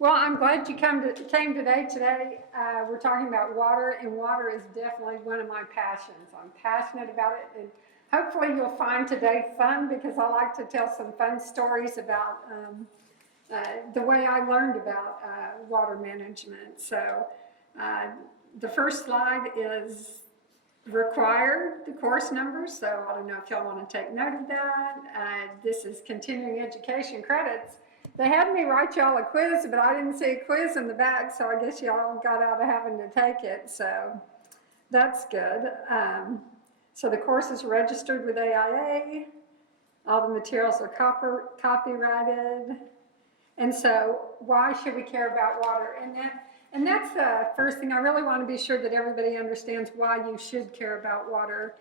Well, I'm glad you came today. We're talking about water, and water is definitely one of my passions. I'm passionate about it, and hopefully you'll find today fun because I like to tell some fun stories about the way I learned about water management. So uh, the first slide is required, the course numbers. So I don't know if y'all want to take note of that. This is continuing education credits. They had me write y'all a quiz, but I didn't see a quiz in the back, so I guess y'all got out of having to take it. So that's good. So the course is registered with AIA. All the materials are copyrighted. And so why should we care about water? And that's the first thing. I really want to be sure that everybody understands why you should care about water.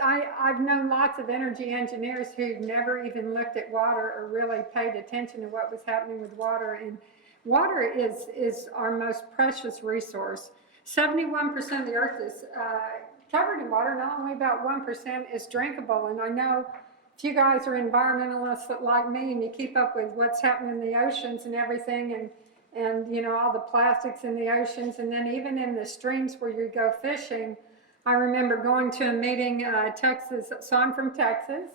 I've known lots of energy engineers who never even looked at water or really paid attention to what was happening with water. And water is our most precious resource. 71% of the earth is covered in water, and only about 1% is drinkable. And I know if you guys are environmentalists like me and you keep up with what's happening in the oceans and everything, and you know, all the plastics in the oceans, and then even in the streams where you go fishing. I remember going to a meeting, Texas, so I'm from Texas.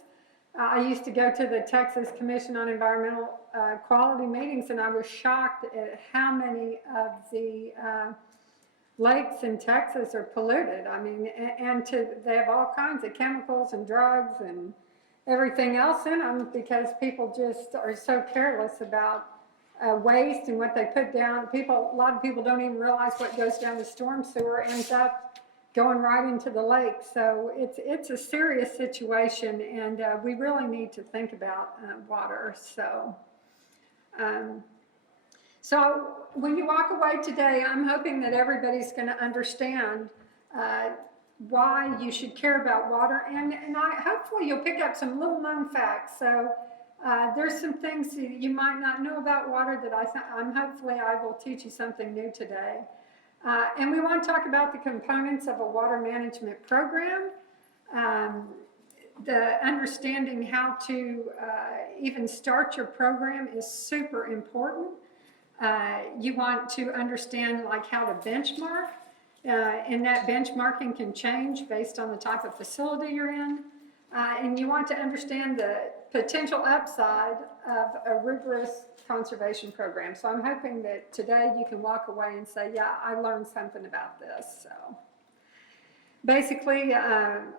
I used to go to the Texas Commission on Environmental Quality meetings, and I was shocked at how many of the lakes in Texas are polluted. I mean, they have all kinds of chemicals and drugs and everything else in them because people just are so careless about waste and what they put down. A lot of people don't even realize what goes down the storm sewer ends up going right into the lake. So it's a serious situation, and we really need to think about water. So when you walk away today, I'm hoping that everybody's going to understand why you should care about water, and hopefully you'll pick up some little known facts. So there's some things that you might not know about water that hopefully I will teach you something new today. And we want to talk about the components of a water management program, the understanding how to even start your program is super important. You want to understand like how to benchmark, and that benchmarking can change based on the type of facility you're in. And you want to understand the potential upside of a rigorous conservation program. So I'm hoping that today you can walk away and say, yeah, I learned something about this. So basically, I'm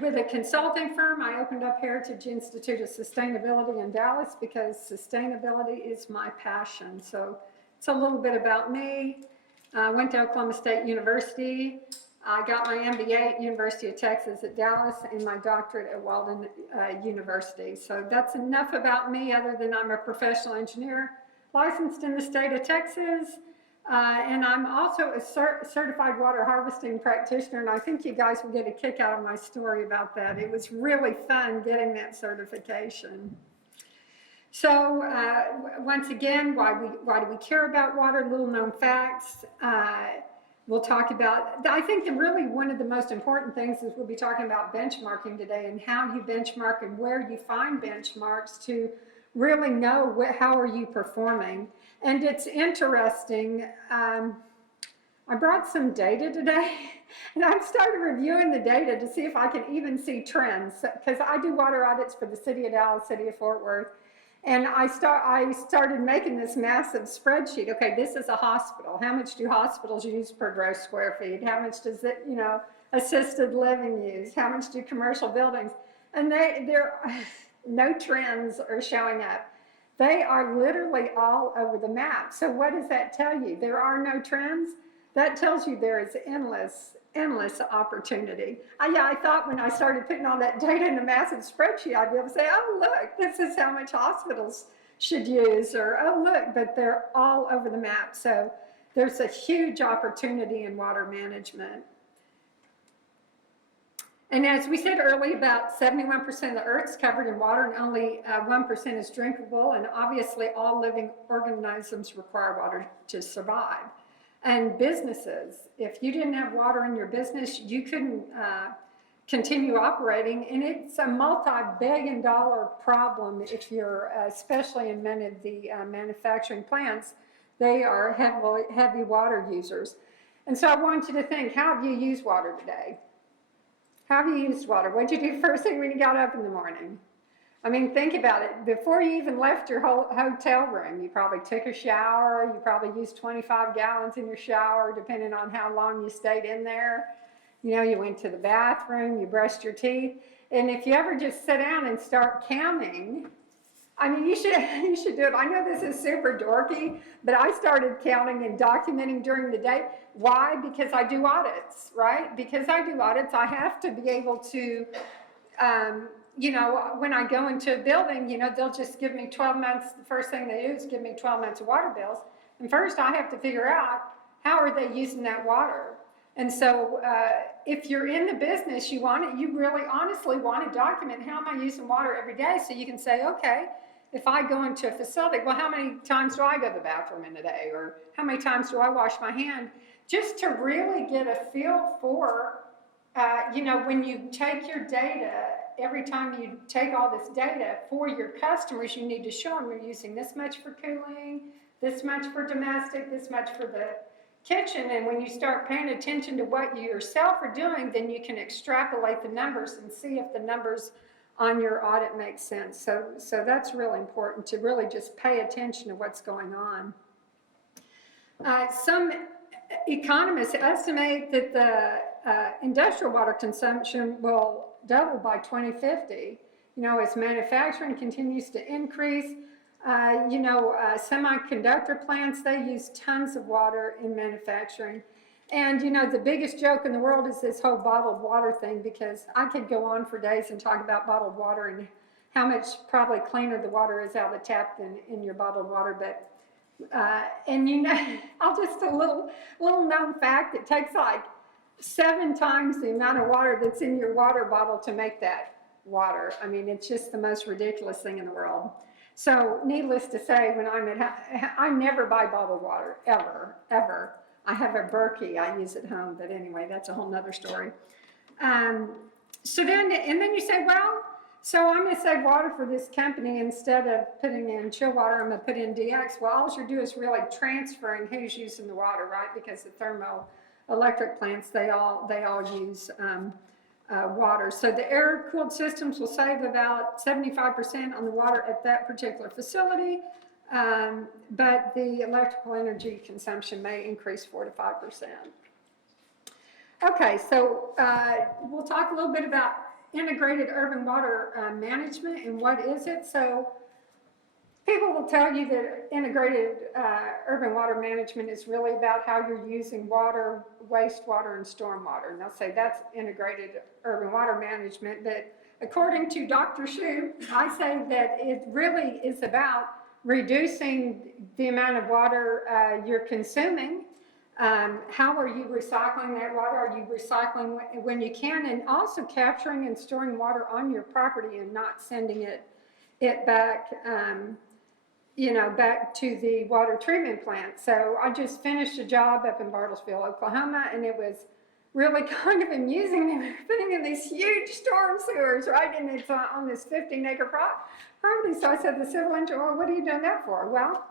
with a consulting firm. I opened up Heritage Institute of Sustainability in Dallas because sustainability is my passion. So it's a little bit about me. I went to Oklahoma State University. I got my MBA at University of Texas at Dallas and my doctorate at Walden University. So that's enough about me, other than I'm a professional engineer, licensed in the state of Texas, and I'm also a certified water harvesting practitioner, and I think you guys will get a kick out of my story about that. It was really fun getting that certification. So once again, why do we care about water? Little known facts. We'll talk about, I think that really one of the most important things is we'll be talking about benchmarking today and how you benchmark and where you find benchmarks to really know how are you performing. And it's interesting, I brought some data today and I've started reviewing the data to see if I can even see trends, because I do water audits for the city of Dallas, city of Fort Worth. And I started making this massive spreadsheet. Okay, this is a hospital. How much do hospitals use per gross square feet? How much does it, assisted living use? How much do commercial buildings? And no trends are showing up. They are literally all over the map. So what does that tell you? There are no trends? That tells you there is endless opportunity. I thought when I started putting all that data in a massive spreadsheet, I'd be able to say, oh, look, this is how much hospitals should use, or oh, look, but they're all over the map. So there's a huge opportunity in water management. And as we said earlier, about 71% of the Earth's covered in water, and only 1% is drinkable, and obviously all living organisms require water to survive. And businesses, if you didn't have water in your business, you couldn't continue operating, and it's a multi-billion-dollar problem if you're, especially in many of the manufacturing plants, they are heavy water users. And so I want you to think, how have you used water today? How have you used water? What did you do first thing when you got up in the morning? I mean, think about it. Before you even left your hotel room, you probably took a shower. You probably used 25 gallons in your shower, depending on how long you stayed in there. You know, you went to the bathroom, you brushed your teeth. And if you ever just sit down and start counting, I mean, you should do it. I know this is super dorky, but I started counting and documenting during the day. Why? Because I do audits, right? Because I do audits, I have to be able to, you know, when I go into a building, you know, they'll just give me 12 months. The first thing they do is give me 12 months of water bills. And first I have to figure out, how are they using that water? And so if you're in the business, you really honestly want to document, how am I using water every day? So you can say, okay, if I go into a facility, well, how many times do I go to the bathroom in a day? Or how many times do I wash my hand? Just to really get a feel for, you know, when you take your data, every time you take all this data for your customers, you need to show them you're using this much for cooling, this much for domestic, this much for the kitchen. And when you start paying attention to what you yourself are doing, then you can extrapolate the numbers and see if the numbers on your audit make sense. So that's really important, to really just pay attention to what's going on. Some economists estimate that the industrial water consumption will double by 2050. You know, as manufacturing continues to increase. You know, semiconductor plants, they use tons of water in manufacturing. And, you know, the biggest joke in the world is this whole bottled water thing, because I could go on for days and talk about bottled water and how much probably cleaner the water is out of the tap than in your bottled water. But, and you know, I'll just, a little known fact, it takes like 7 times the amount of water that's in your water bottle to make that water. I mean, it's just the most ridiculous thing in the world. So needless to say, when I'm at, I never buy bottled water, ever, ever. I have a Berkey I use at home, but anyway, that's a whole nother story. So then, and then you say, well, so I'm going to save water for this company. Instead of putting in chill water, I'm going to put in DX. Well, all you do is really transferring who's using the water, right? Because the thermoelectric plants, they all use water. So the air-cooled systems will save about 75% on the water at that particular facility, but the electrical energy consumption may increase 4 to 5%. Okay, so we'll talk a little bit about integrated urban water management and what is it. So people will tell you that integrated urban water management is really about how you're using water, wastewater, and stormwater. And they'll say that's integrated urban water management. But according to Dr. Shoup, I say that it really is about reducing the amount of water you're consuming. How are you recycling that water? Are you recycling when you can? And also capturing and storing water on your property and not sending it back, you know, back to the water treatment plant. So I just finished a job up in Bartlesville, Oklahoma, and it was really kind of amusing. They were putting in these huge storm sewers, right? And it's on this 15-acre property. So I said to the civil engineer, well, what are you doing that for? Well,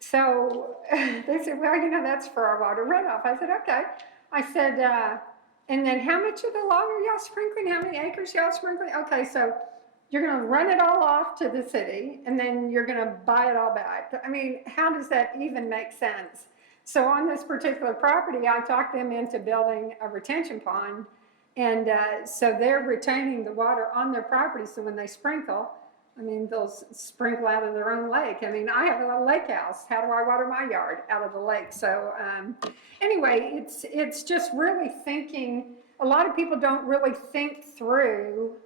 so they said, well, you know, that's for our water runoff. I said, okay. I said, and then how much of the lawn are y'all sprinkling? How many acres y'all sprinkling? Okay, so you're going to run it all off to the city, and then you're going to buy it all back. I mean, how does that even make sense? So on this particular property, I talked them into building a retention pond, and so they're retaining the water on their property, so when they sprinkle, I mean, they'll sprinkle out of their own lake. I mean, I have a lake house. How do I water my yard? Out of the lake. So anyway, it's just really thinking. A lot of people don't really think through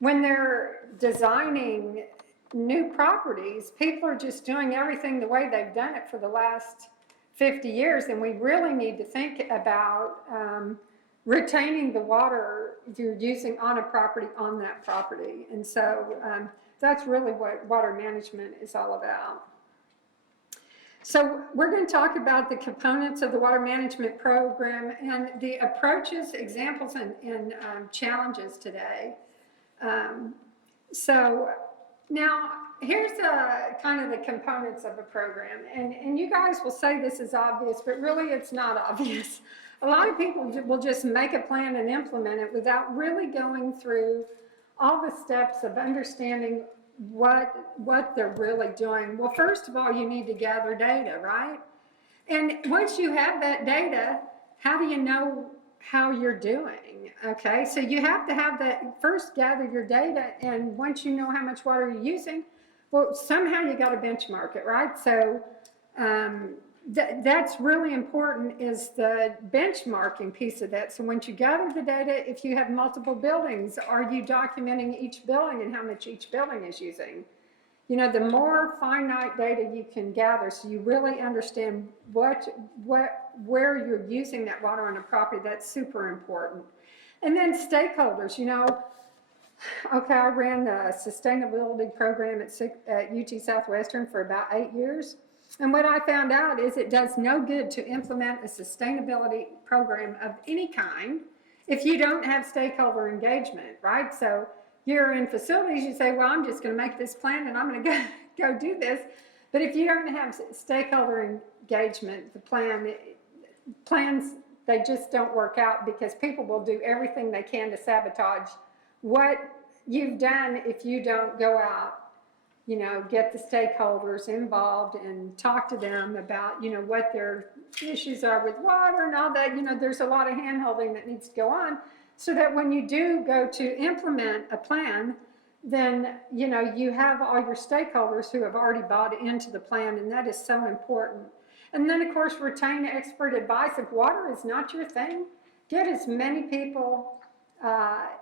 when they're designing new properties. People are just doing everything the way they've done it for the last 50 years, and we really need to think about retaining the water you're using on a property on that property. And so that's really what water management is all about. So we're going to talk about the components of the water management program and the approaches, examples, and challenges today. So now here's kind of the components of a program. And you guys will say this is obvious, but really it's not obvious. A lot of people will just make a plan and implement it without really going through all the steps of understanding what they're really doing. Well, first of all, you need to gather data, right? And once you have that data, how do you know how you're doing? Okay, so you have to have that, first gather your data, and once you know how much water you're using, well, somehow you got to benchmark it, right? So that's really important, is the benchmarking piece of that. So once you gather the data, if you have multiple buildings, are you documenting each building and how much each building is using? You know, the more finite data you can gather, so you really understand where you're using that water on a property, that's super important. And then stakeholders, you know, okay, I ran the sustainability program at UT Southwestern for about 8 years. And what I found out is it does no good to implement a sustainability program of any kind if you don't have stakeholder engagement, right? So you're in facilities, you say, well, I'm just going to make this plan and I'm going to go do this. But if you don't have stakeholder engagement, plans, they just don't work out, because people will do everything they can to sabotage what you've done if you don't go out, you know, get the stakeholders involved and talk to them about, you know, what their issues are with water and all that. You know, there's a lot of hand-holding that needs to go on, so that when you do go to implement a plan, then, you know, you have all your stakeholders who have already bought into the plan, and that is so important. And then, of course, retain expert advice. If water is not your thing, get as many people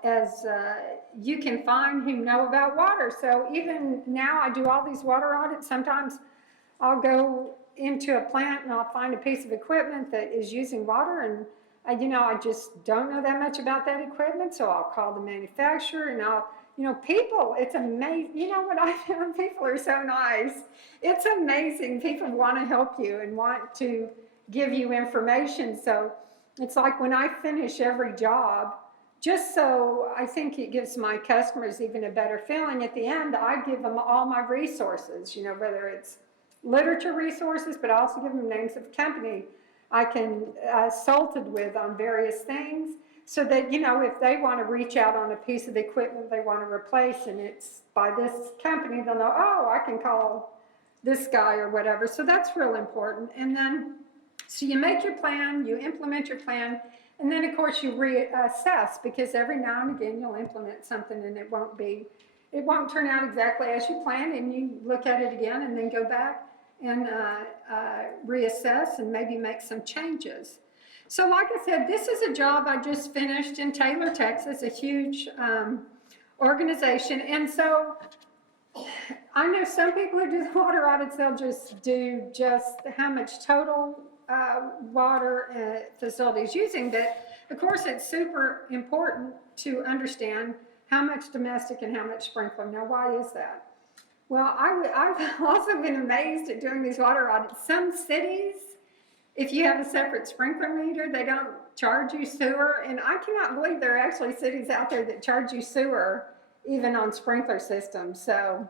as you can find who know about water. So even now I do all these water audits. Sometimes I'll go into a plant and I'll find a piece of equipment that is using water, and you know, I just don't know that much about that equipment, so I'll call the manufacturer, and I'll, you know, people, it's amazing. You know what I found? People are so nice. It's amazing. People want to help you and want to give you information. So it's like when I finish every job, just so I think it gives my customers even a better feeling, at the end, I give them all my resources, you know, whether it's literature resources, but I also give them names of company I can consulted with on various things, so that, you know, if they want to reach out on a piece of equipment they want to replace and it's by this company, they'll know, oh, I can call this guy or whatever. So that's real important. And then, so you make your plan, you implement your plan, and then, of course, you reassess, because every now and again you'll implement something and it won't turn out exactly as you planned, and you look at it again and then go back and reassess and maybe make some changes. So like I said, this is a job I just finished in Taylor, Texas, a huge organization. And so I know some people who do the water audits, they'll just do how much total water facilities using, but of course it's super important to understand how much domestic and how much sprinkler. Now, why is that? Well, I've also been amazed at doing these water audits. Some cities, if you have a separate sprinkler meter, they don't charge you sewer, and I cannot believe there are actually cities out there that charge you sewer even on sprinkler systems. So,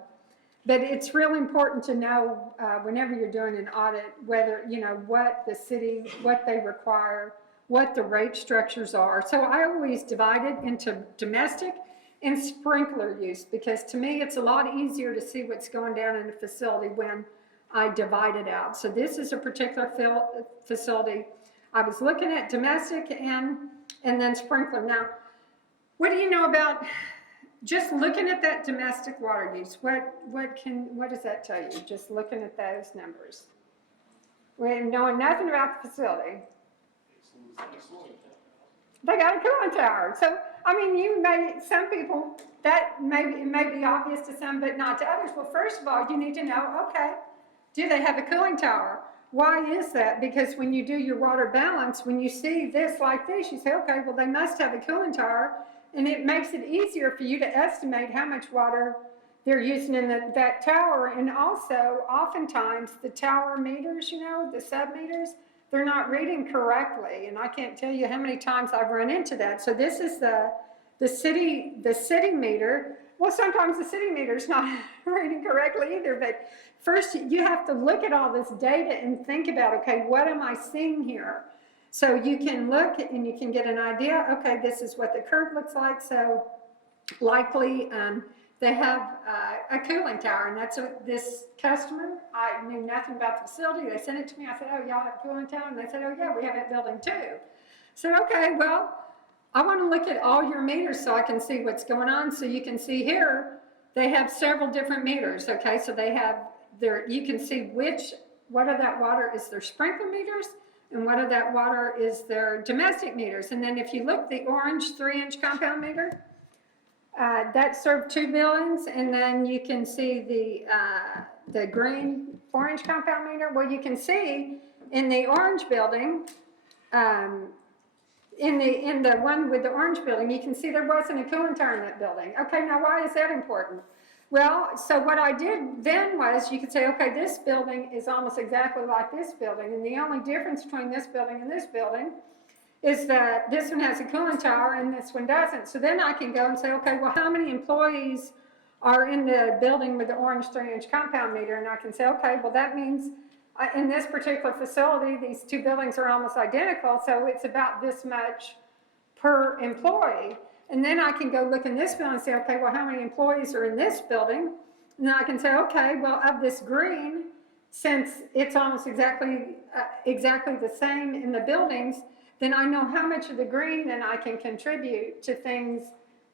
but it's really important to know whenever you're doing an audit, whether, you know, what the city, what they require, what the rate structures are. So I always divide it into domestic and sprinkler use, because to me it's a lot easier to see what's going down in a facility when I divide it out. So this is a particular facility. I was looking at domestic and then sprinkler. Now, what do you know about just looking at that domestic water use? What does that tell you, just looking at those numbers? We're knowing nothing about the facility. They got a cooling tower. So, I mean, some people, it may be obvious to some, but not to others. Well, first of all, you need to know, okay, do they have a cooling tower? Why is that? Because when you do your water balance, when you see this like this, you say, okay, well, they must have a cooling tower, and it makes it easier for you to estimate how much water they're using in that tower. And also, oftentimes, the tower meters, the sub-meters, they're not reading correctly. And I can't tell you how many times I've run into that. So this is the city meter. Well, sometimes the city meter's not reading correctly either, but first you have to look at all this data and think about, okay, what am I seeing here? So you can look and you can get an idea, okay, this is what the curve looks like, so likely they have a cooling tower, and that's what this customer, I knew nothing about the facility, they sent it to me, I said, oh, y'all have a cooling tower? And they said, oh yeah, we have that building too. I said, okay, well, I want to look at all your meters so I can see what's going on. So you can see here, they have several different meters, okay? So they have you can see what of that water is their sprinkler meters and what of that water is their domestic meters. And then if you look, the orange 3-inch compound meter, that served 2 buildings, and then you can see the green 4-inch compound meter. Well, you can see in the orange building, in the one with the orange building, you can see there wasn't a cooling tower in that building. Okay, now why is that important? Well, so what I did then was you could say, okay, this building is almost exactly like this building, and the only difference between this building and this building is that this one has a cooling tower and this one doesn't. So then I can go and say, okay, well, how many employees are in the building with the orange 3-inch compound meter? And I can say, okay, well, that means in this particular facility, these 2 buildings are almost identical, so it's about this much per employee. And then I can go look in this building and say, okay, well, how many employees are in this building? And then I can say, okay, well, of this green, since it's almost exactly the same in the buildings, then I know how much of the green then I can contribute to things,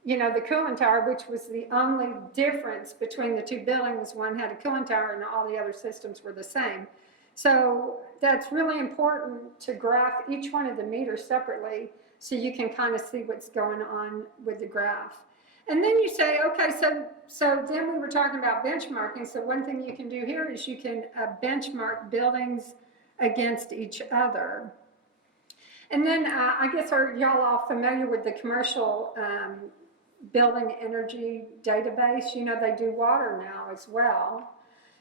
the cooling tower, which was the only difference between the 2 buildings. One had a cooling tower and all the other systems were the same. So that's really important to graph each one of the meters separately so you can kind of see what's going on with the graph. And then you say, okay, so then we were talking about benchmarking. So one thing you can do here is you can benchmark buildings against each other. And then I guess y'all all familiar with the commercial building energy database? They do water now as well.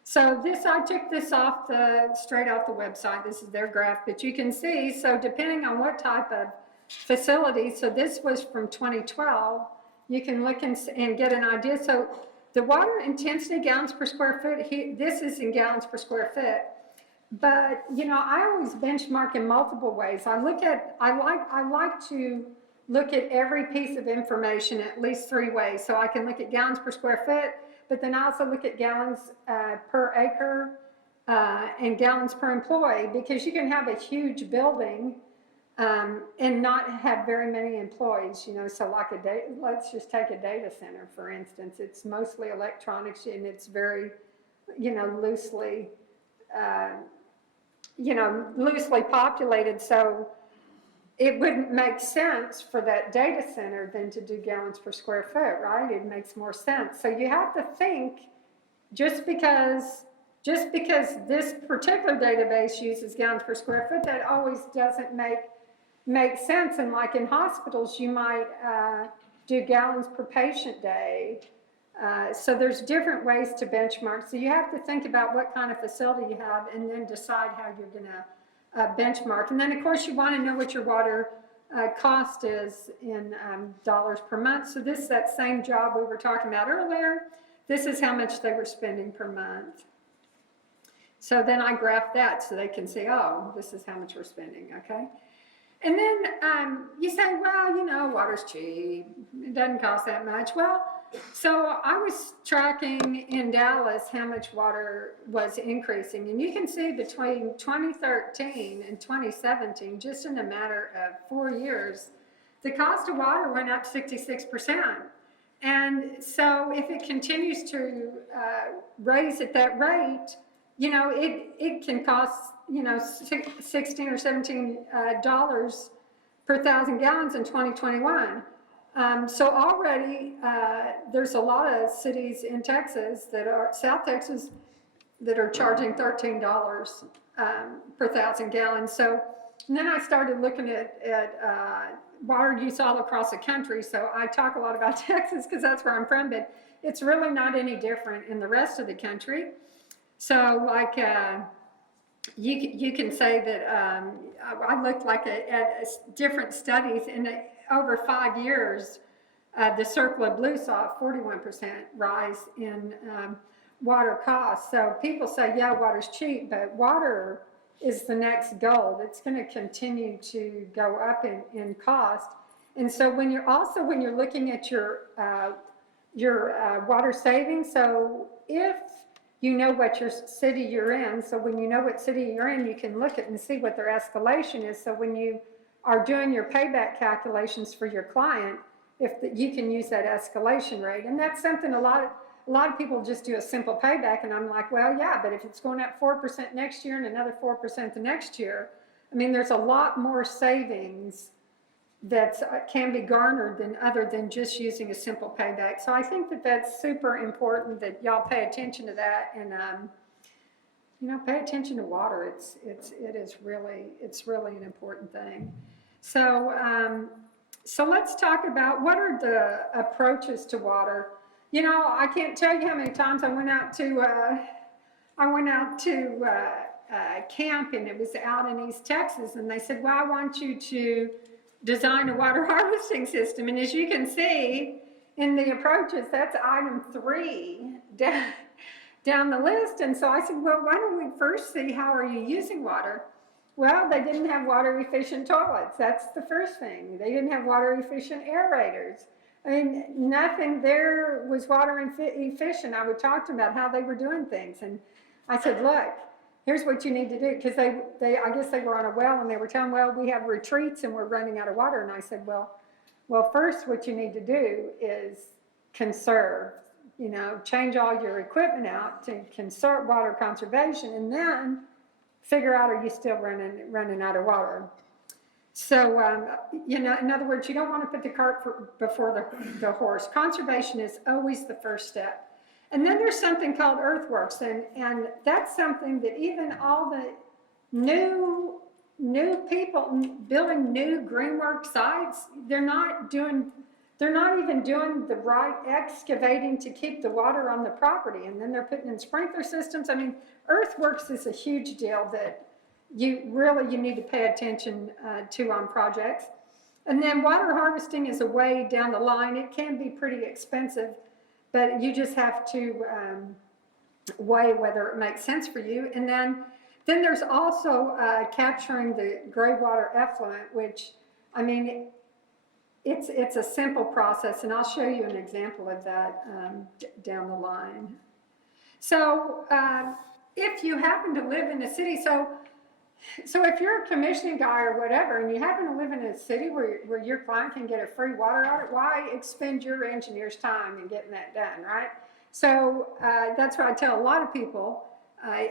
So I took this straight off the website. This is their graph, but you can see, so depending on what type of facility, so this was from 2012, you can look and get an idea. So the water intensity gallons per square foot, this is in gallons per square foot. But, I always benchmark in multiple ways. I like to look at every piece of information at least 3 ways. So I can look at gallons per square foot, but then I also look at gallons per acre and gallons per employee, because you can have a huge building and not have very many employees, so like let's just take a data center, for instance. It's mostly electronics and it's very, loosely populated, so it wouldn't make sense for that data center then to do gallons per square foot, right? It makes more sense. So you have to think, just because this particular database uses gallons per square foot, that always doesn't make sense. And like in hospitals, you might do gallons per patient day. So there's different ways to benchmark. So you have to think about what kind of facility you have and then decide how you're going to benchmark. And then, of course, you want to know what your water cost is in dollars per month. So this is that same job we were talking about earlier. This is how much they were spending per month. So then I graph that so they can see, oh, this is how much we're spending, okay? And then you say, well, water's cheap. It doesn't cost that much. Well, so I was tracking in Dallas how much water was increasing. And you can see between 2013 and 2017, just in a matter of 4 years, the cost of water went up 66%. And so if it continues to raise at that rate, it can cost, $16 or $17 per 1,000 gallons in 2021. So already there's a lot of cities in Texas South Texas, that are charging $13 per 1,000 gallons. So and then I started looking at water use all across the country, so I talk a lot about Texas because that's where I'm from, but it's really not any different in the rest of the country. So like you can say that I looked like at different studies, and over 5 years, the Circle of Blue saw a 41% rise in water costs. So people say, yeah, water's cheap, but water is the next gold. It's going to continue to go up in cost. And so when you're looking at your water savings, so if you know what your city you're in, so when you know what city you're in, you can look at and see what their escalation is. So when you are doing your payback calculations for your client, you can use that escalation rate. And that's something a lot of people just do a simple payback, and I'm like, well, yeah, but if it's going up 4% next year and another 4% the next year, I mean, there's a lot more savings that can be garnered other than just using a simple payback. So I think that's super important that y'all pay attention to that, and pay attention to water. It's really an important thing. So so let's talk about what are the approaches to water. I can't tell you how many times I went out to camp, and it was out in East Texas, and they said, well, I want you to design a water harvesting system. And as you can see in the approaches, that's item 3 down the list. And so I said, well, why don't we first see how are you using water? Well, they didn't have water efficient toilets. That's the first thing. They didn't have water efficient aerators. I mean, nothing there was water efficient. I would talk to them about how they were doing things. And I said, look, here's what you need to do. Because I guess they were on a well, and they were telling, well, we have retreats and we're running out of water. And I said, well, first what you need to do is conserve. Change all your equipment out to conserve water conservation, and then figure out, are you still running out of water? So, in other words, you don't want to put the cart before the horse. Conservation is always the first step. And then there's something called Earthworks, and that's something that even all the new people building new greenwork sites, they're not even doing the right excavating to keep the water on the property, and then they're putting in sprinkler systems. I mean, Earthworks is a huge deal that you need to pay attention to on projects. And then water harvesting is a way down the line. It can be pretty expensive, but you just have to weigh whether it makes sense for you. And then there's also capturing the gray water effluent, which, I mean, it's a simple process, and I'll show you an example of that down the line. So if you happen to live in a city, so if you're a commissioning guy or whatever, and you happen to live in a city where your client can get a free water audit, why expend your engineer's time in getting that done, right? So that's what I tell a lot of people.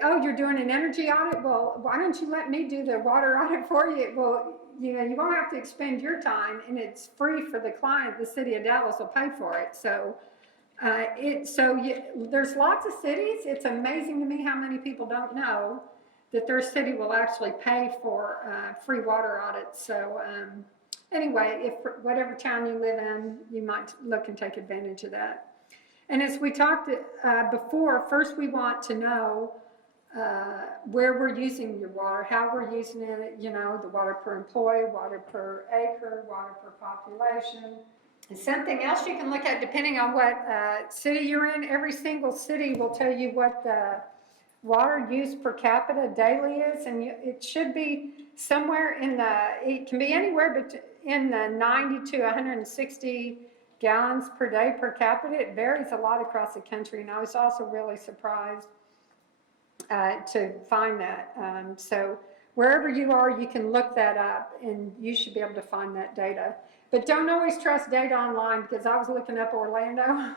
Oh, you're doing an energy audit? Well, why don't you let me do the water audit for you? Well, you won't have to expend your time, and it's free for the client. The city of Dallas will pay for it. So there's lots of cities. It's amazing to me how many people don't know that their city will actually pay for free water audits. So anyway, if whatever town you live in, you might look and take advantage of that. And as we talked before, first we want to know where we're using your water, how we're using it, the water per employee, water per acre, water per population. And something else you can look at, depending on what city you're in, every single city will tell you what the water use per capita daily is, and it should be somewhere it can be anywhere in the 90 to 160 gallons per day per capita. It varies a lot across the country, and I was also really surprised to find that. So wherever you are, you can look that up, and you should be able to find that data. But don't always trust data online, because I was looking up Orlando.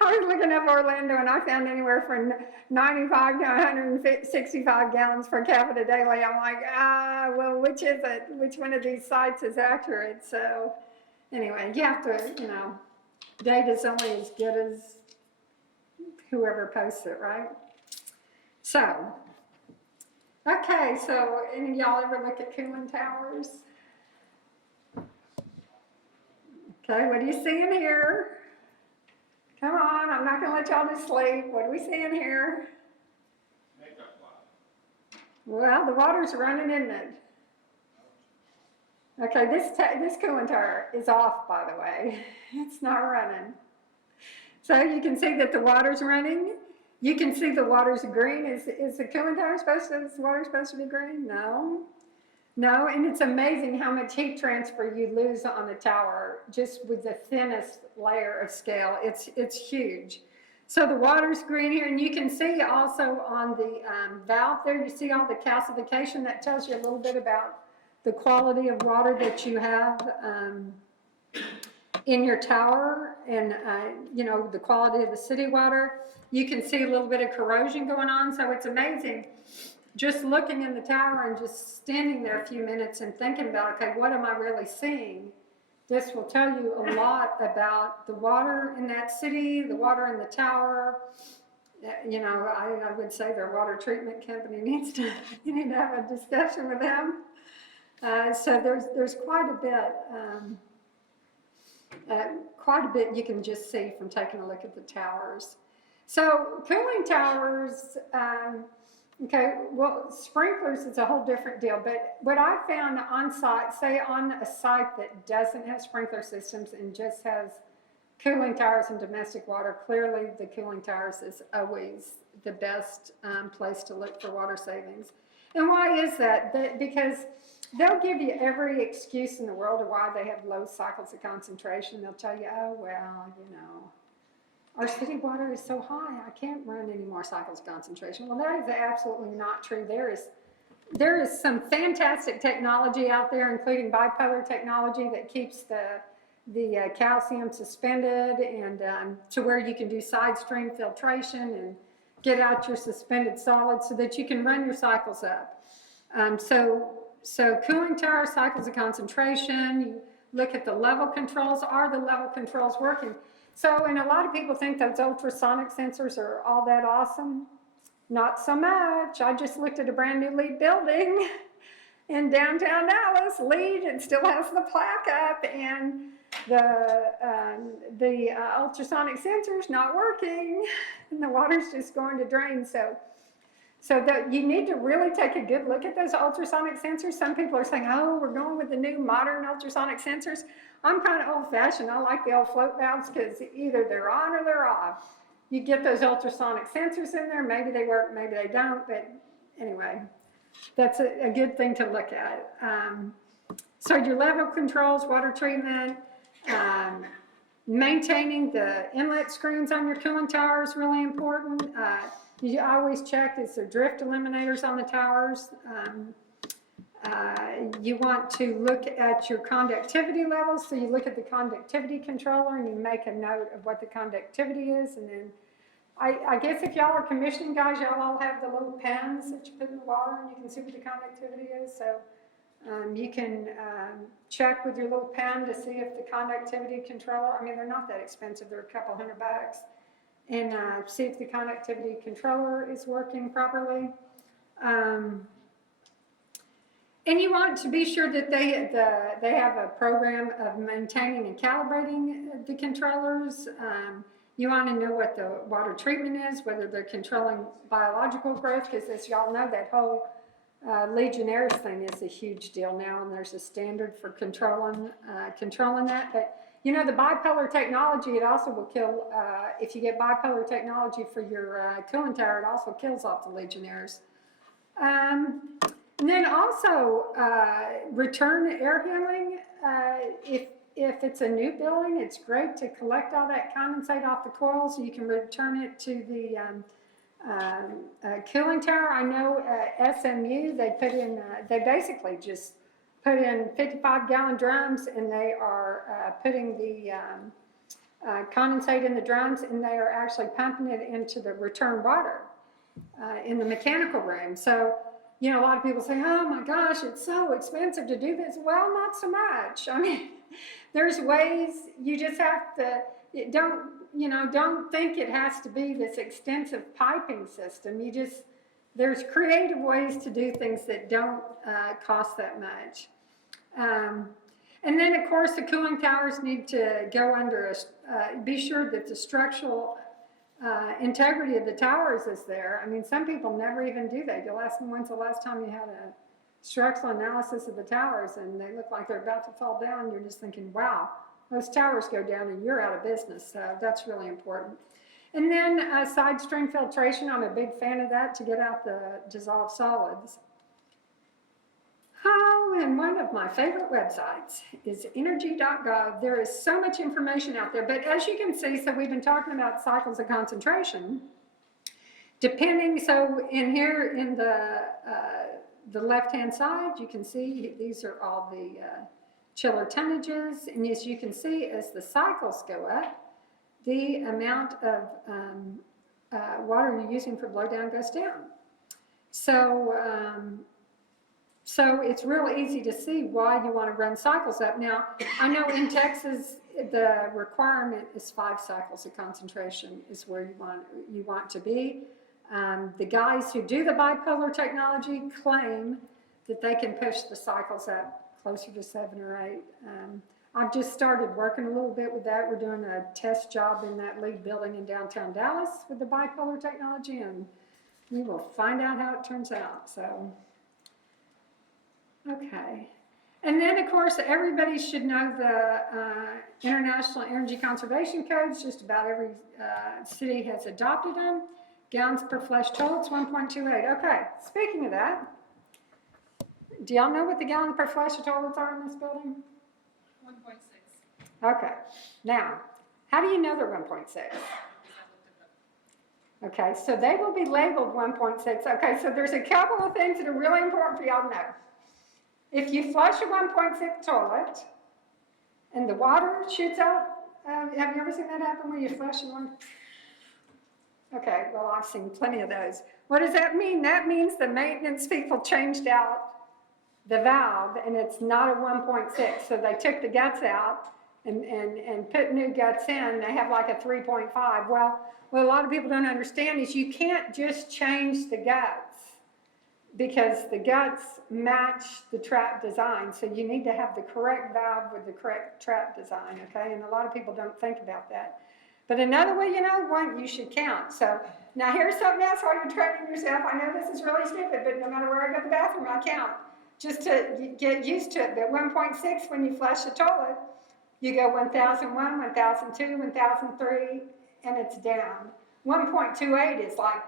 And I found anywhere from 95 to 165 gallons per capita daily. I'm like, well, which is it? Which one of these sites is accurate? So anyway, you have to, data's only as good as whoever posts it, right? So, okay, so any of y'all ever look at cooling towers? Okay, what do you see in here? Come on, I'm not going to let y'all to sleep. What do we see in here? Makeup water. Well, the water's running, isn't it? Okay, this cooling tower is off, by the way. It's not running. So you can see that the water's running. You can see the water's green. Is the cooling tower is the water supposed to be green? No. No, and it's amazing how much heat transfer you lose on the tower just with the thinnest layer of scale. It's huge. So the water's green here, and you can see also on the valve there, you see all the calcification. That tells you a little bit about the quality of water that you have in your tower, and you know, the quality of the city water. You can see a little bit of corrosion going on, so it's amazing. Just looking in the tower and just standing there a few minutes and thinking about, okay, what am I really seeing? This will tell you a lot about the water in that city, the water in the tower. You know, I would say their water treatment company needs to, you need to have a discussion with them. So there's quite a bit you can just see from taking a look at the towers. So cooling towers, okay, well, sprinklers is a whole different deal, but what I found on site, say on a site that doesn't have sprinkler systems and just has cooling towers and domestic water, clearly the cooling towers is always the best place to look for water savings. And why is that? Because they'll give you every excuse in the world of why they have low cycles of concentration. They'll tell you, oh, well, you know, our city water is so high, I can't run any more cycles of concentration. Well, that is absolutely not true. There is some fantastic technology out there, including bipolar technology that keeps the calcium suspended, and to where you can do side stream filtration and get out your suspended solids so that you can run your cycles up. So cooling tower cycles of concentration, you look at the level controls. Are the level controls working? So, and a lot of people think those ultrasonic sensors are all that awesome. Not so much. I just looked at a brand new LEED building in downtown Dallas. LEED, it still has the plaque up, and the ultrasonic sensor's not working, and the water's just going to drain. So that you need to really take a good look at those ultrasonic sensors. Some people are saying, oh, we're going with the new modern ultrasonic sensors. I'm kind of old-fashioned. I like the old float valves because either they're on or they're off. You get those ultrasonic sensors in there. Maybe they work, maybe they don't. But anyway, that's a good thing to look at. So your level controls, water treatment, maintaining the inlet screens on your cooling tower is really important. You always check, is there drift eliminators on the towers? You want to look at your conductivity levels, so you look at the conductivity controller and you make a note of what the conductivity is, and then I guess if y'all are commissioning guys, y'all all have the little pens that you put in the water and you can see what the conductivity is, so you can check with your little pen to see if the conductivity controller, I mean, they're not that expensive, they're a couple $100, and see if the conductivity controller is working properly. And you want to be sure that they have a program of maintaining and calibrating the controllers. You want to know what the water treatment is, whether they're controlling biological growth, because as y'all know, that whole Legionnaires thing is a huge deal now, and there's a standard for controlling that. But you know, the bipolar technology, it also will kill, if you get bipolar technology for your cooling tower, it also kills off the Legionnaires. And then also, return air handling. If it's a new building, it's great to collect all that condensate off the coils so you can return it to the cooling tower. I know SMU, they basically just put in 55-gallon drums, and they are putting the condensate in the drums, and they are actually pumping it into the return water in the mechanical room. So, you know, a lot of people say, oh my gosh, it's so expensive to do this. Well, not so much. I mean, there's ways. You just have to, don't think it has to be this extensive piping system. There's creative ways to do things that don't cost that much. And And then, of course, the cooling towers need to go under be sure that the structural integrity of the towers is there. I mean, some people never even do that. You'll ask them, when's the last time you had a structural analysis of the towers, and they look like they're about to fall down. You're just thinking, wow, those towers go down and you're out of business. So that's really important. And then side stream filtration, I'm a big fan of that to get out the dissolved solids. Oh, and one of my favorite websites is energy.gov. There is so much information out there, but as you can see, so we've been talking about cycles of concentration. Depending, so in here in the left-hand side, you can see these are all the chiller tonnages, and as you can see, as the cycles go up, the amount of water you're using for blowdown goes down. So it's real easy to see why you want to run cycles up. Now, I know in Texas, the requirement is 5 cycles of concentration is where you want to be. The guys who do the bipolar technology claim that they can push the cycles up closer to 7 or 8. I've just started working a little bit with that. We're doing a test job in that lead building in downtown Dallas with the bipolar technology, and we will find out how it turns out. So, okay. And then, of course, everybody should know the International Energy Conservation Codes. Just about every city has adopted them. Gallons per flush toilets, 1.28. Okay, speaking of that, do y'all know what the gallons per flush toilets are in this building? 1.6. Okay, now, how do you know they're 1.6? Okay, so they will be labeled 1.6. Okay, so there's a couple of things that are really important for y'all to know. If you flush a 1.6 toilet and the water shoots out, have you ever seen that happen where you flush and one? Okay, well, I've seen plenty of those. What does that mean? That means the maintenance people changed out the valve and it's not a 1.6. So they took the guts out and put new guts in. They have like a 3.5. Well, what a lot of people don't understand is you can't just change the guts because the guts match the trap design. So you need to have the correct valve with the correct trap design, okay? And a lot of people don't think about that. But another way, you know, one, you should count. So now here's something else while you're training yourself. I know this is really stupid, but no matter where I go to the bathroom, I count. Just to get used to it. But 1.6, when you flush the toilet, you go 1001, 1002, 1003, and it's down. 1.28 is like,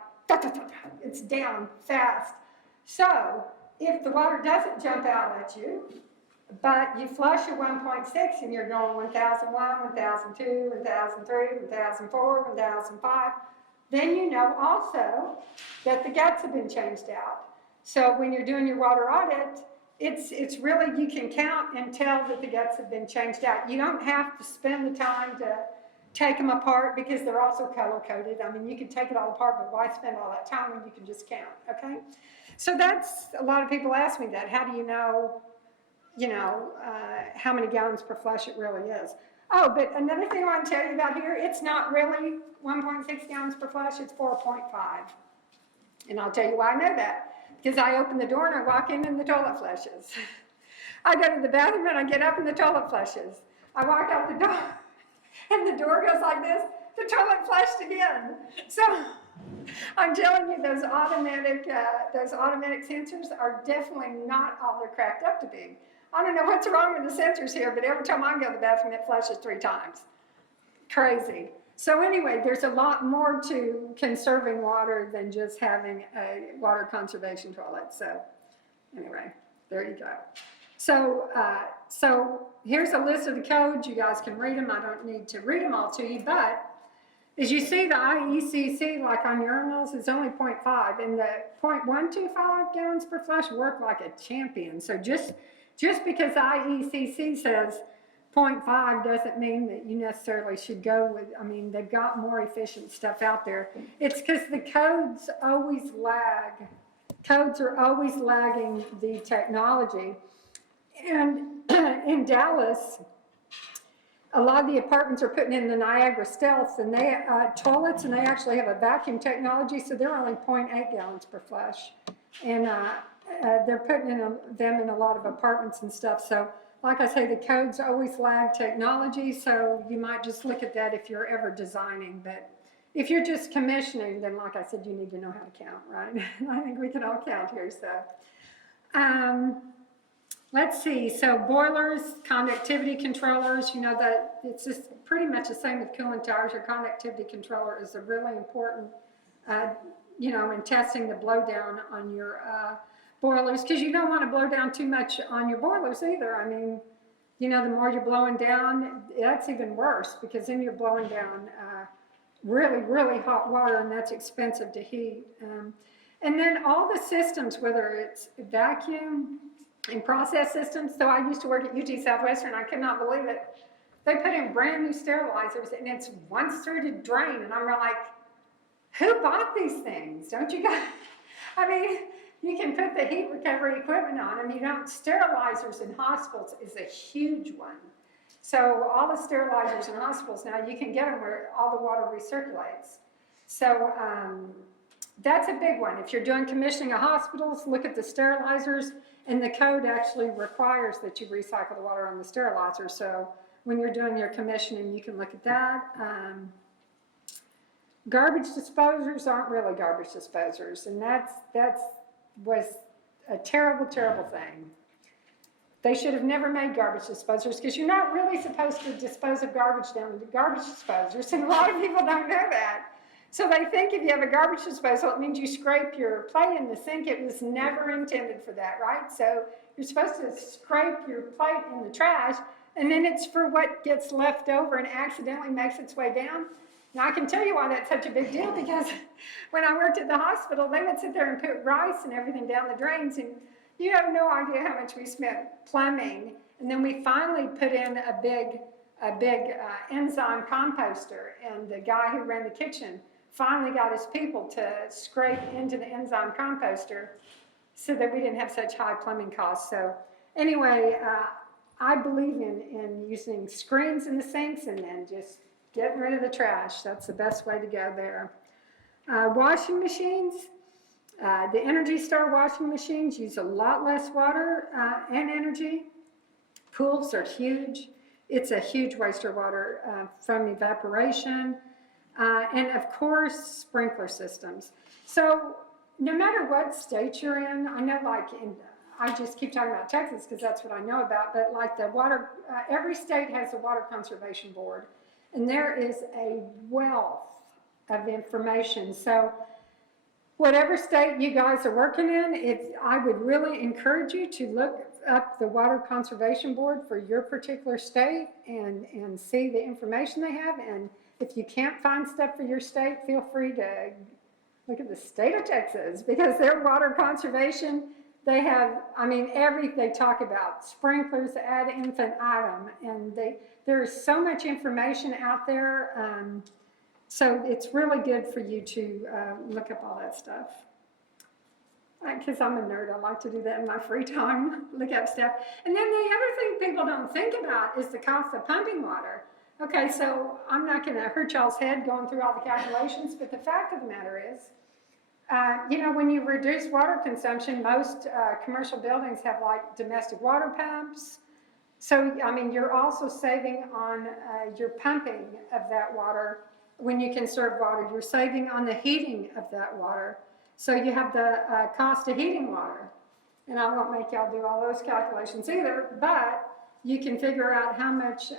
it's down fast. So if the water doesn't jump out at you, but you flush a 1.6 and you're going 1001, 1002, 1003, 1004, 1005, then you know also that the guts have been changed out. So when you're doing your water audit, it's really, you can count and tell that the guts have been changed out. You don't have to spend the time to take them apart because they're also color-coded. I mean, you can take it all apart, but why spend all that time when you can just count, okay? So that's, a lot of people ask me that. How do you know, how many gallons per flush it really is? Oh, but another thing I want to tell you about here, it's not really 1.6 gallons per flush, it's 4.5. And I'll tell you why I know that. Because I open the door and I walk in and the toilet flushes. I go to the bathroom and I get up and the toilet flushes. I walk out the door and the door goes like this, the toilet flushed again. So I'm telling you, those automatic sensors are definitely not all they're cracked up to be. I don't know what's wrong with the sensors here, but every time I go to the bathroom, it flushes 3 times. Crazy. So anyway, there's a lot more to conserving water than just having a water conservation toilet. So anyway, there you go. So here's a list of the codes. You guys can read them. I don't need to read them all to you, but as you see, the IECC, like on urinals, is only 0.5, and the 0.125 gallons per flush work like a champion. So just because IECC says 0.5 doesn't mean that you necessarily should go with, I mean, they've got more efficient stuff out there. It's because the codes always lag. Codes are always lagging the technology. And in Dallas, a lot of the apartments are putting in the Niagara Stealths, and they toilets, and they actually have a vacuum technology, so they're only 0.8 gallons per flush. And they're putting them in a lot of apartments and stuff. So like I say, the codes always lag technology, so you might just look at that if you're ever designing. But if you're just commissioning, then like I said, you need to know how to count, right? I think we can all count here, so. Let's see, so boilers, conductivity controllers, you know that it's just pretty much the same with cooling towers. Your conductivity controller is a really important, you know, in testing the blowdown on your boilers, because you don't want to blow down too much on your boilers either. I mean, you know, the more you're blowing down, that's even worse, because then you're blowing down really, really hot water, and that's expensive to heat. And then all the systems, whether it's vacuum and process systems. So I used to work at UT Southwestern. I could not believe it. They put in brand new sterilizers, and it's one-third drain. And I'm like, who bought these things? Don't you guys? I mean, you can put the heat recovery equipment on them. You know, sterilizers in hospitals is a huge one. So all the sterilizers in hospitals now, you can get them where all the water recirculates. So that's a big one. If you're doing commissioning of hospitals, look at the sterilizers, and the code actually requires that you recycle the water on the sterilizer. So when you're doing your commissioning, you can look at that. Garbage disposers aren't really garbage disposers, and that was a terrible, terrible thing. They should have never made garbage disposers, because you're not really supposed to dispose of garbage down to garbage disposers, and a lot of people don't know that. So they think if you have a garbage disposal, it means you scrape your plate in the sink. It was never intended for that, right? So you're supposed to scrape your plate in the trash, and then it's for what gets left over and accidentally makes its way down. Now, I can tell you why that's such a big deal, because when I worked at the hospital, they would sit there and put rice and everything down the drains, and you have no idea how much we spent plumbing. And then we finally put in a big enzyme composter, and the guy who ran the kitchen finally got his people to scrape into the enzyme composter so that we didn't have such high plumbing costs. So anyway, I believe in using screens in the sinks and then just getting rid of the trash. That's the best way to go there. Washing machines, the Energy Star washing machines use a lot less water and energy. Pools are huge. It's a huge waste of water from evaporation. And of course, sprinkler systems. So no matter what state you're in, I know I just keep talking about Texas because that's what I know about, but like the water, every state has a water conservation board, and there is a wealth of information. So whatever state you guys are working in, I would really encourage you to look up the water conservation board for your particular state and see the information they have. And if you can't find stuff for your state, feel free to look at the state of Texas, because their water conservation, they have, I mean, they talk about sprinklers ad infinitum, and there is so much information out there. So it's really good for you to look up all that stuff. Because I'm a nerd, I like to do that in my free time, look up stuff. And then the other thing people don't think about is the cost of pumping water. Okay, so I'm not going to hurt y'all's head going through all the calculations, but the fact of the matter is, you know, when you reduce water consumption, most commercial buildings have like domestic water pumps. So, I mean, you're also saving on your pumping of that water. When you conserve water, you're saving on the heating of that water. So you have the cost of heating water. And I won't make y'all do all those calculations either, but you can figure out how much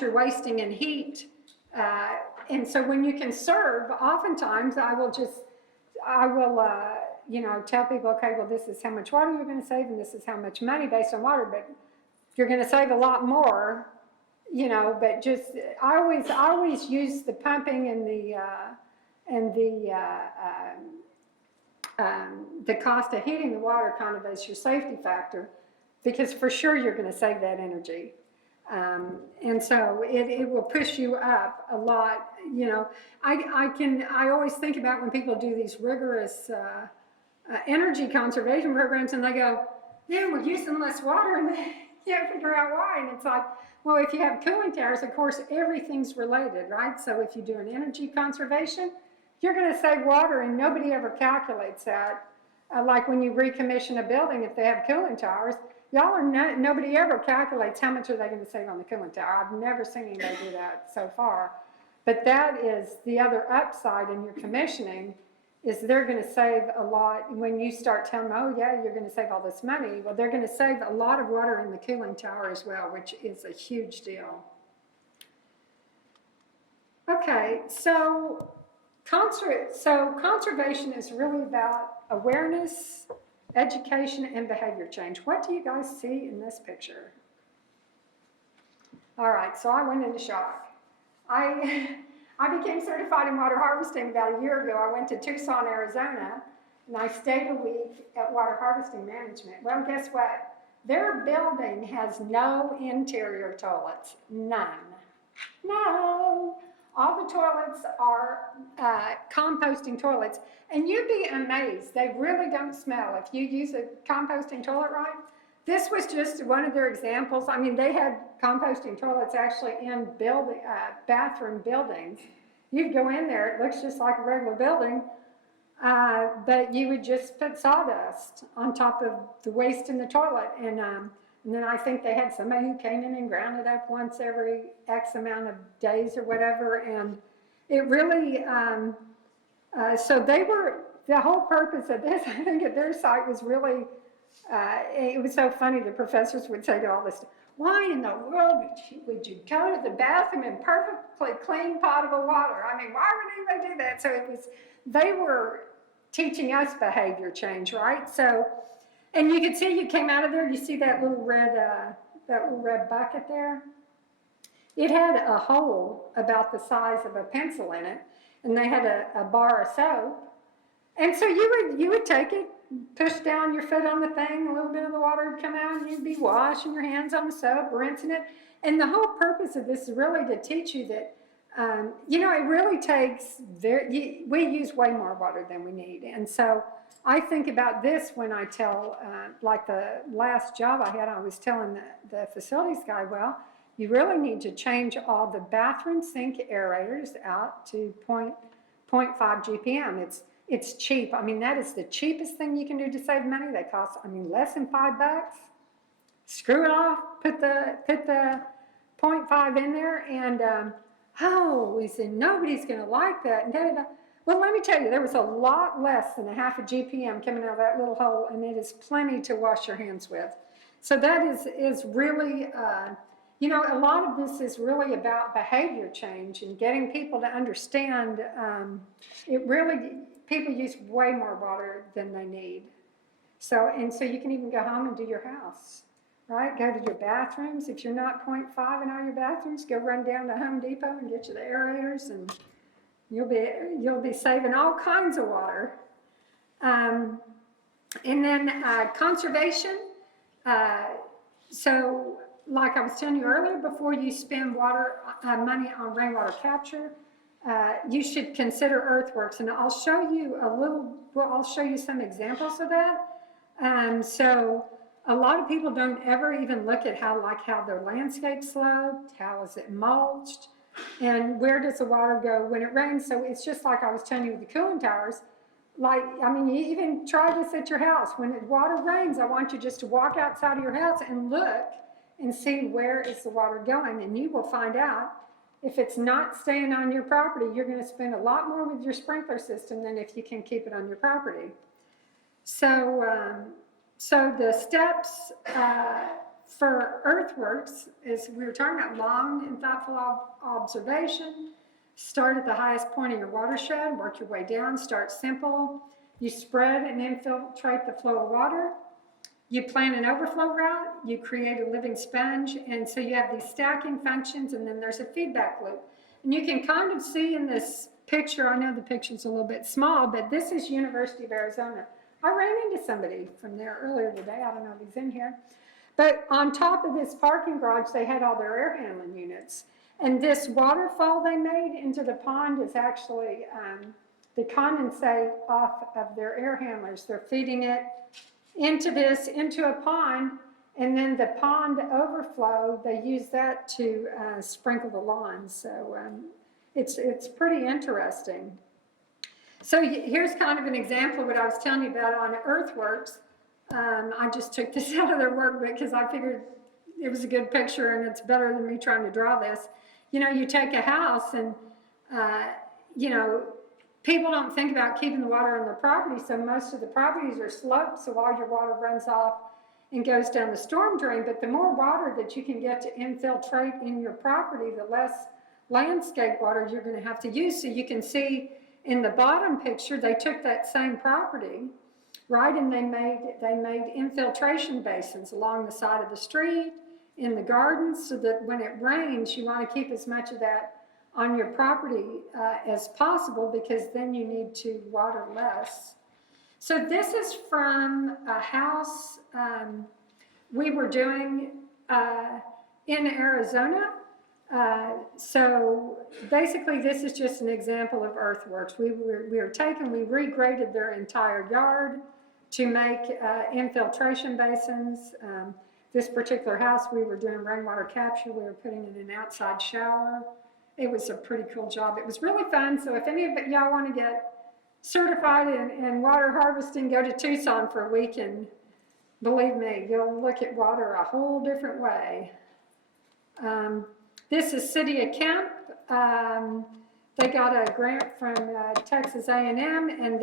you're wasting in heat. And so when you conserve, oftentimes I will you know, tell people, okay, well, this is how much water you're going to save, and this is how much money based on water, but you're going to save a lot more, you know. But just I always use the pumping and the cost of heating the water kind of as your safety factor, because for sure you're going to save that energy. And so it will push you up a lot. You know, I always think about when people do these rigorous energy conservation programs, and they go, man, we're using less water, and they can't figure out why. And it's like, well, if you have cooling towers, of course, everything's related, right? So if you do an energy conservation, you're going to save water, and nobody ever calculates that. Like when you recommission a building, if they have cooling towers, y'all are nobody ever calculates how much are they going to save on the cooling tower. I've never seen anybody do that so far. But that is the other upside in your commissioning, is they're going to save a lot when you start telling them, oh yeah, you're going to save all this money. Well, they're going to save a lot of water in the cooling tower as well, which is a huge deal. Okay, so conservation is really about awareness, education, and behavior change. What do you guys see in this picture? All right, so I went into shock. I became certified in water harvesting about a year ago. I went to Tucson, Arizona, and I stayed a week at Water Harvesting Management. Well, guess what? Their building has no interior toilets, none. No. All the toilets are composting toilets, and you'd be amazed. They really don't smell if you use a composting toilet right. This was just one of their examples. I mean, they had composting toilets actually in bathroom buildings. You'd go in there, it looks just like a regular building, but you would just put sawdust on top of the waste in the toilet. And then I think they had somebody who came in and ground it up once every X amount of days or whatever. And it really, so the whole purpose of this, I think at their site was really, it was so funny, the professors would say to all this, why in the world would you go to the bathroom in perfectly clean potable water? I mean, why would anybody do that? So they were teaching us behavior change, right? So, and you could see you came out of there, you see that little red bucket there? It had a hole about the size of a pencil in it, and they had a bar of soap. And so you would take it, push down your foot on the thing, a little bit of the water would come out, and you'd be washing your hands on the soap, rinsing it. And the whole purpose of this is really to teach you that, it really takes, we use way more water than we need. And so I think about this when I tell, like the last job I had, I was telling the facilities guy, well, you really need to change all the bathroom sink aerators out to 0.5 GPM. It's cheap. I mean, that is the cheapest thing you can do to save money. They cost, less than $5. Screw it off, put the 0.5 in there, and we said, nobody's going to like that. And da-da-da. Well, let me tell you, there was a lot less than a half a GPM coming out of that little hole, and it is plenty to wash your hands with. So that is really, a lot of this is really about behavior change and getting people to understand people use way more water than they need. So you can even go home and do your house, right? Go to your bathrooms. If you're not 0.5 in all your bathrooms, go run down to Home Depot and get you the aerators, and you'll be saving all kinds of water. And then conservation. So like I was telling you earlier, before you spend money on rainwater capture, you should consider Earthworks, and I'll show you some examples of that. So a lot of people don't ever even look at how their landscape sloped, how is it mulched, and where does the water go when it rains. So it's just like I was telling you with the cooling towers. You even try this at your house. When the water rains, I want you just to walk outside of your house and look and see where is the water going, and you will find out. If it's not staying on your property, you're going to spend a lot more with your sprinkler system than if you can keep it on your property. So the steps for Earthworks is, we were talking about long and thoughtful observation. Start at the highest point of your watershed, work your way down, start simple. You spread and infiltrate the flow of water. You plan an overflow route, you create a living sponge, and so you have these stacking functions, and then there's a feedback loop. And you can kind of see in this picture, I know the picture's a little bit small, but this is University of Arizona. I ran into somebody from there earlier today, I don't know if he's in here. But on top of this parking garage, they had all their air handling units. And this waterfall they made into the pond is actually the condensate off of their air handlers. They're feeding it into a pond, and then the pond overflow, they use that to sprinkle the lawns. So it's pretty interesting. So here's kind of an example of what I was telling you about on Earthworks. I just took this out of their workbook because I figured it was a good picture and it's better than me trying to draw this. You know, you take a house and, you know, people don't think about keeping the water on their property, so most of the properties are sloped, so all your water runs off and goes down the storm drain. But the more water that you can get to infiltrate in your property, the less landscape water you're going to have to use. So you can see in the bottom picture, they took that same property, right, and they made infiltration basins along the side of the street, in the gardens, so that when it rains, you want to keep as much of that on your property as possible, because then you need to water less. So this is from a house we were doing in Arizona. So basically this is just an example of Earthworks. We regraded their entire yard to make infiltration basins. This particular house, we were doing rainwater capture. We were putting in an outside shower. It was a pretty cool job. It was really fun. So if any of y'all want to get certified in water harvesting, go to Tucson for a week, and believe me, you'll look at water a whole different way. This is City of Kemp. They got a grant from Texas A&M, and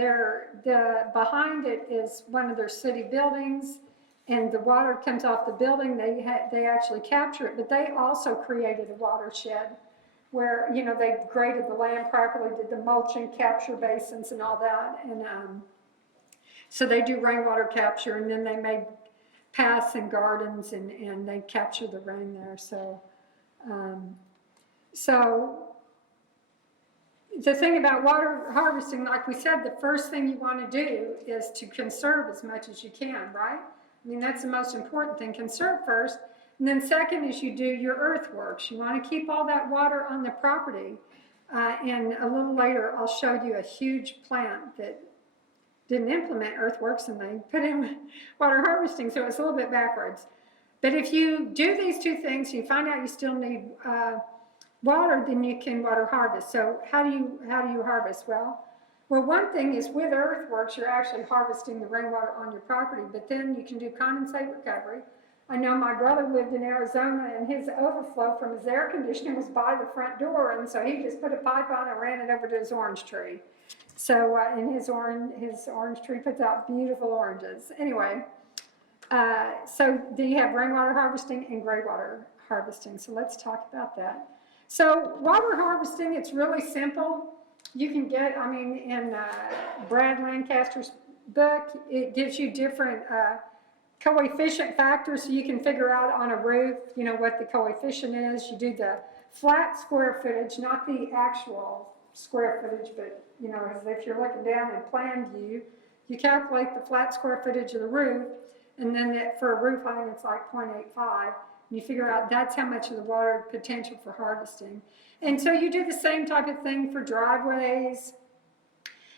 behind it is one of their city buildings, and the water comes off the building. They actually capture it, but they also created a watershed where, you know, they graded the land properly, did the mulching, capture basins and all that. And so they do rainwater capture, and then they made paths and gardens, and they capture the rain there. So, so the thing about water harvesting, like we said, the first thing you want to do is to conserve as much as you can, right? I mean, that's the most important thing, conserve first. And then second is you do your earthworks. You want to keep all that water on the property. And a little later, I'll show you a huge plant that didn't implement earthworks, and they put in water harvesting, so it's a little bit backwards. But if you do these two things, you find out you still need water, then you can water harvest. So how do you harvest? Well, one thing is with earthworks, you're actually harvesting the rainwater on your property, but then you can do condensate recovery. I know my brother lived in Arizona, and his overflow from his air conditioner was by the front door, and so he just put a pipe on and ran it over to his orange tree. So, and his orange tree puts out beautiful oranges. Anyway, so do you have rainwater harvesting and gray water harvesting? So let's talk about that. So water harvesting, it's really simple. You can get, I mean, in Brad Lancaster's book, it gives you different coefficient factors, so you can figure out on a roof, you know, what the coefficient is. You do the flat square footage, not the actual square footage, but, you know, as if you're looking down in plan view, you calculate the flat square footage of the roof, and then for a roof line, it's like 0.85, and you figure out that's how much of the water potential for harvesting. And so you do the same type of thing for driveways.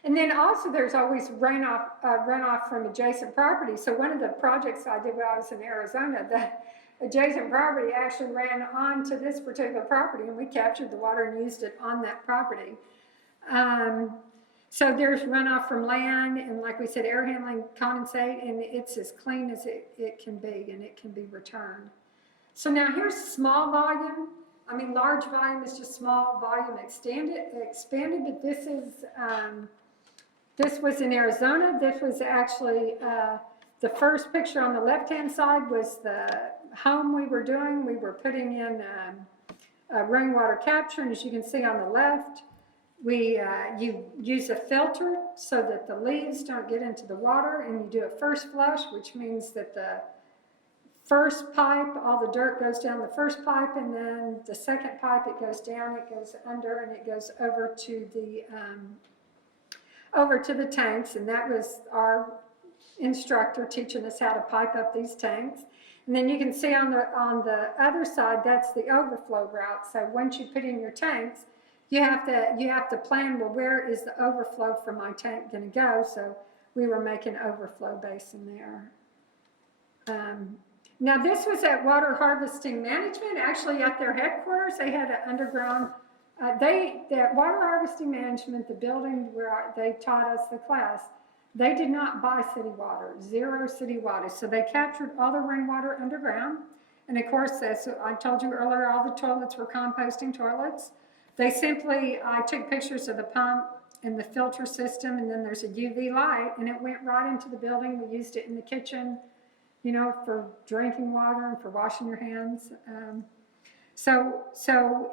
And then also there's always runoff from adjacent property. So one of the projects I did when I was in Arizona, the adjacent property actually ran onto this particular property, and we captured the water and used it on that property. So there's runoff from land, and like we said, air handling, condensate, and it's as clean as it can be, and it can be returned. So now here's small volume. I mean, large volume is just small volume expanded, but this is, this was in Arizona. This was actually, the first picture on the left-hand side was the home we were doing. We were putting in rainwater capture, and as you can see on the left, you use a filter so that the leaves don't get into the water, and you do a first flush, which means that the first pipe, all the dirt goes down the first pipe, and then the second pipe, it goes down, it goes under, and it goes over to the tanks. And that was our instructor teaching us how to pipe up these tanks. And then you can see on the other side, that's the overflow route. So once you put in your tanks, you have to plan, well, where is the overflow from my tank going to go? So we were making overflow basin there. Now this was at Water Harvesting Management, actually at their headquarters. They had an underground, Water Harvesting Management, the building where they taught us the class, They did not buy city water, 0 city water. So they captured all the rainwater underground. And of course, as I told you earlier, all the toilets were composting toilets. They simply, I took pictures of the pump and the filter system, and then there's a UV light, and it went right into the building. We used it in the kitchen, you know, for drinking water and for washing your hands. So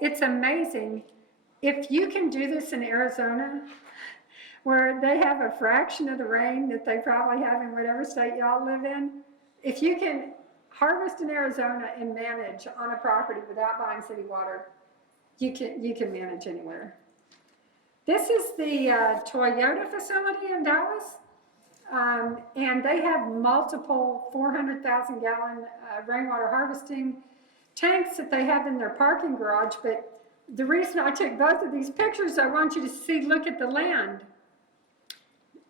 it's amazing. If you can do this in Arizona, where they have a fraction of the rain that they probably have in whatever state y'all live in, if you can harvest in Arizona and manage on a property without buying city water, you can manage anywhere. This is the Toyota facility in Dallas, and they have multiple 400,000 gallon rainwater harvesting tanks that they have in their parking garage. But the reason I took both of these pictures, I want you to see, look at the land.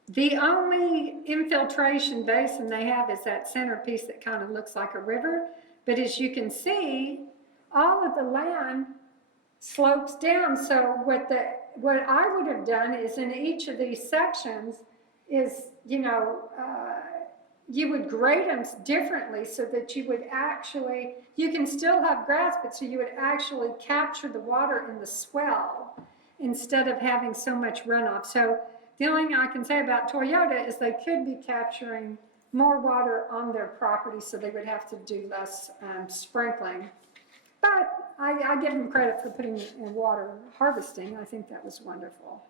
The only infiltration basin they have is that centerpiece that kind of looks like a river. But as you can see, all of the land slopes down. So what I would have done is in each of these sections is, you would grade them differently so that you would actually, you can still have grass, but so you would actually capture the water in the swell instead of having so much runoff. So the only thing I can say about Toyota is they could be capturing more water on their property, so they would have to do less sprinkling. But I give them credit for putting in water harvesting. I think that was wonderful.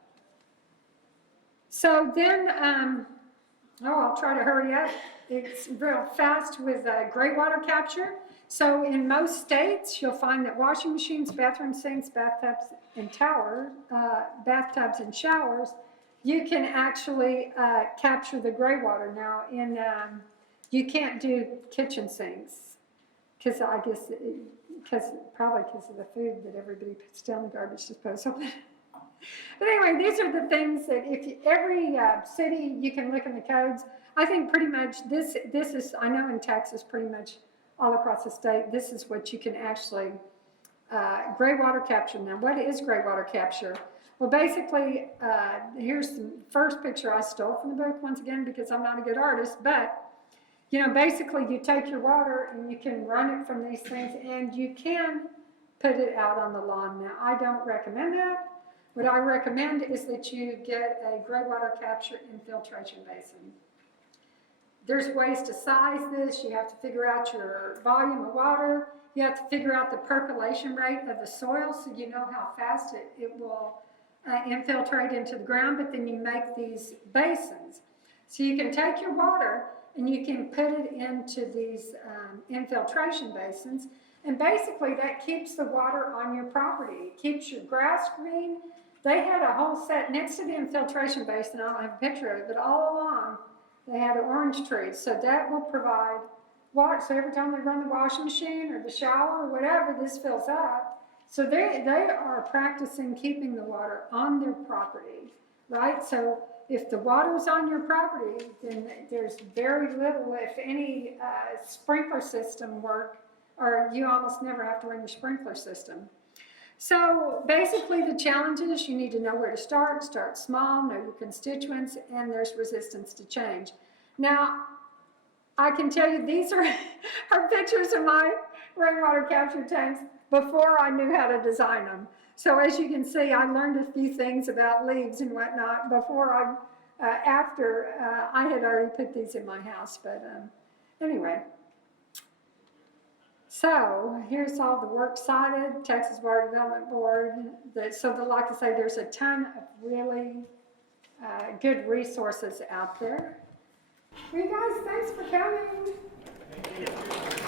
So then, I'll try to hurry up. It's real fast with gray water capture. So in most states, you'll find that washing machines, bathroom sinks, bathtubs and showers, you can actually capture the gray water. Now, you can't do kitchen sinks because probably because of the food that everybody puts down the garbage disposal. But anyway, these are the things that every city, you can look in the codes. I think pretty much this is, I know in Texas, pretty much all across the state, this is what you can actually, gray water capture. Now, what is gray water capture? Well, basically, here's the first picture I stole from the book, once again, because I'm not a good artist, but, basically you take your water and you can run it from these things, and you can put it out on the lawn. Now, I don't recommend that. What I recommend is that you get a gray water capture infiltration basin. There's ways to size this. You have to figure out your volume of water. You have to figure out the percolation rate of the soil so you know how fast it will infiltrate into the ground, but then you make these basins. So you can take your water and you can put it into these infiltration basins, and basically that keeps the water on your property. It keeps your grass green. They had a whole set next to the infiltration basin, I don't have a picture of it, but all along they had orange trees. So that will provide water. So every time they run the washing machine or the shower or whatever, this fills up. So they are practicing keeping the water on their property, right? So if the water is on your property, then there's very little, if any, sprinkler system work, or you almost never have to run your sprinkler system. So basically the challenge is you need to know where to start small, know your constituents, and there's resistance to change. Now, I can tell you these are pictures of my rainwater capture tanks before I knew how to design them. So as you can see, I learned a few things about leaves and whatnot before after I had already put these in my house, but anyway. So here's all the works cited, Texas Water Development Board. Like I say, there's a ton of really good resources out there. Well, you guys, thanks for coming. Thank you.